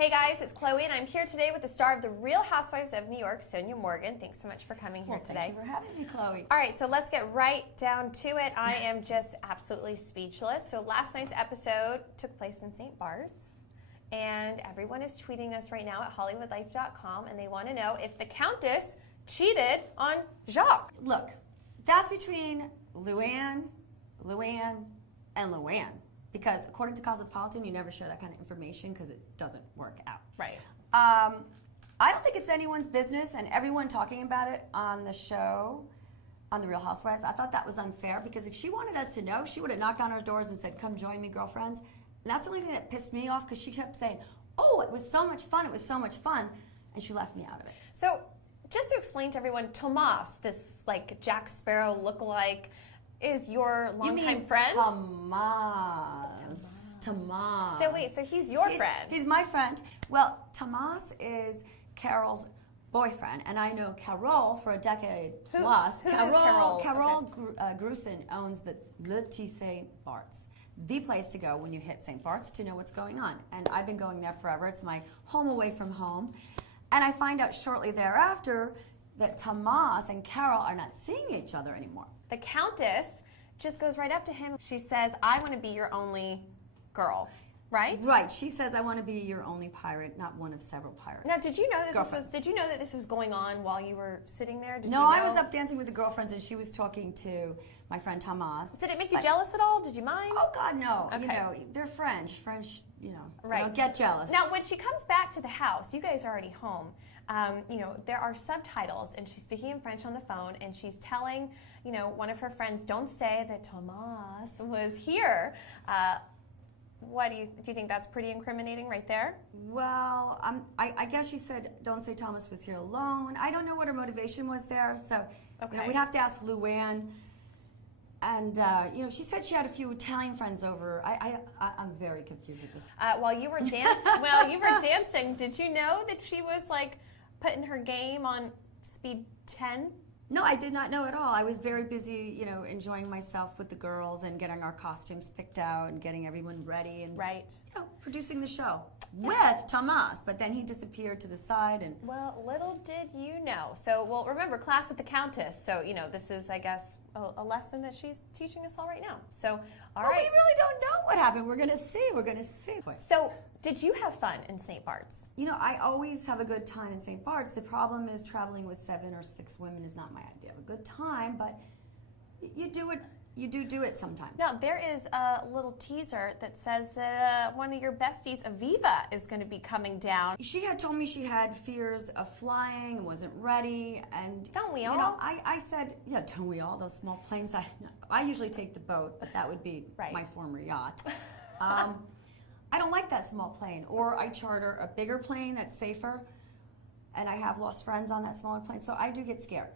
Hey guys, it's Chloe and I'm here today with the star of The Real Housewives of New York, Sonja Morgan. Thanks so much for coming here today. Thank you for having me, Chloe. All right, so let's get right down to it. I am just absolutely speechless. So last night's episode took place in St. Bart's, and everyone is tweeting us right now at HollywoodLife.com, and they want to know if the Countess cheated on Jacques. Look, that's between LuAnn, and LuAnn. Because according to Cosmopolitan, you never share that kind of information because it doesn't work out. Right. I don't think it's anyone's business, and everyone talking about it on the show, on The Real Housewives, I thought that was unfair because if she wanted us to know, she would have knocked on our doors and said, come join me, girlfriends. And that's the only thing that pissed me off because she kept saying, oh, it was so much fun, it was so much fun, and she left me out of it. So just to explain to everyone, Tomas, this like Jack Sparrow lookalike, is your longtime friend? Tomas. So wait, so he's your friend? He's my friend. Well, Tomas is Carol's boyfriend, and I know Carol for a decade plus. Who is Carol? Carol Grusin owns the St. Bart's, the place to go when you hit St. Bart's to know what's going on. And I've been going there forever. It's my home away from home. And I find out shortly thereafter that Tomas and Carol are not seeing each other anymore. The Countess just goes right up to him. She says, I want to be your only girl, right? Right. She says, I want to be your only pirate, not one of several pirates. Now, did you know that this was going on while you were sitting there? No, I was up dancing with the girlfriends, and she was talking to my friend Tomas. Did it make you jealous at all? Did you mind? Oh, God, no. Okay. You know, they're French, you know, right. They don't get jealous. Now, when she comes back to the house, you guys are already home. You know, there are subtitles, and she's speaking in French on the phone, and she's telling, you know, one of her friends, don't say that Tomas was here. What do you think that's pretty incriminating right there? Well, I guess she said, don't say Thomas was here alone. I don't know what her motivation was there, so okay. You know, we'd have to ask LuAnn. And, you know, she said she had a few Italian friends over. I'm very confused at this. While you were dancing, did you know that she was, like, putting her game on speed 10? No, I did not know at all. I was very busy, you know, enjoying myself with the girls and getting our costumes picked out and getting everyone ready and, right. You know, producing the show with Tomas. But then he disappeared to the side and... Well, little did you know. So, well, remember, class with the Countess. So, you know, this is, I guess, a lesson that she's teaching us all right now. So, all right. We really don't know what happened. We're going to see. We're going to see. So, did you have fun in St. Bart's? You know, I always have a good time in St. Bart's. The problem is traveling with 7 or 6 women is not my idea of a good time, but you do it. You do it sometimes. Now, there is a little teaser that says that one of your besties, Aviva, is going to be coming down. She had told me she had fears of flying and wasn't ready. And don't we all? You know, I said, yeah, don't we all? Those small planes. I usually take the boat, but that would be my former yacht. I don't like that small plane. Or I charter a bigger plane that's safer, and I have lost friends on that smaller plane, so I do get scared.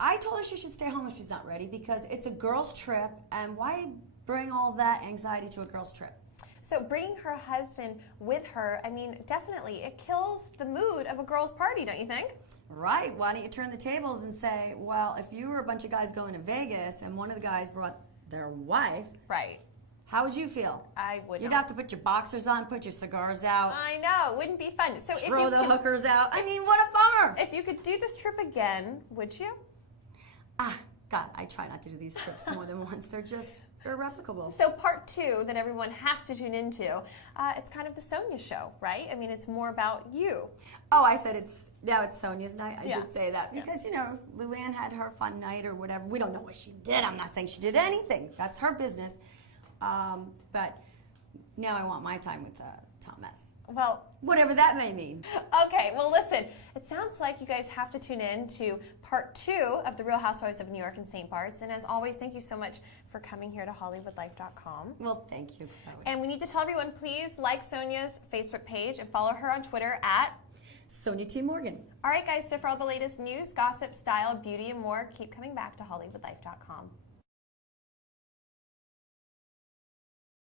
I told her she should stay home if she's not ready because it's a girls' trip, and why bring all that anxiety to a girls' trip? So bringing her husband with her, I mean, definitely, it kills the mood of a girls' party, don't you think? Right. Why don't you turn the tables and say, well, if you were a bunch of guys going to Vegas and one of the guys brought their wife, right? How would you feel? I would. You'd have to put your boxers on, put your cigars out. I know, it wouldn't be fun. So throw the hookers out. I mean, what a bummer! If you could do this trip again, would you? God, I try not to do these trips more than once. They're just irreplicable. So part 2 that everyone has to tune into, it's kind of the Sonja show, right? I mean, it's more about you. Oh, I said now it's Sonja's night. I did say that because, you know, LuAnn had her fun night or whatever. We don't know what she did. I'm not saying she did anything. That's her business. But now I want my time with Thomas. Well, whatever that may mean. Okay, well, listen, it sounds like you guys have to tune in to part 2 of The Real Housewives of New York and St. Bart's. And as always, thank you so much for coming here to HollywoodLife.com. Well, thank you, Chloe. And we need to tell everyone, please like Sonja's Facebook page and follow her on Twitter at Sonja T. Morgan. All right, guys, so for all the latest news, gossip, style, beauty, and more, keep coming back to HollywoodLife.com.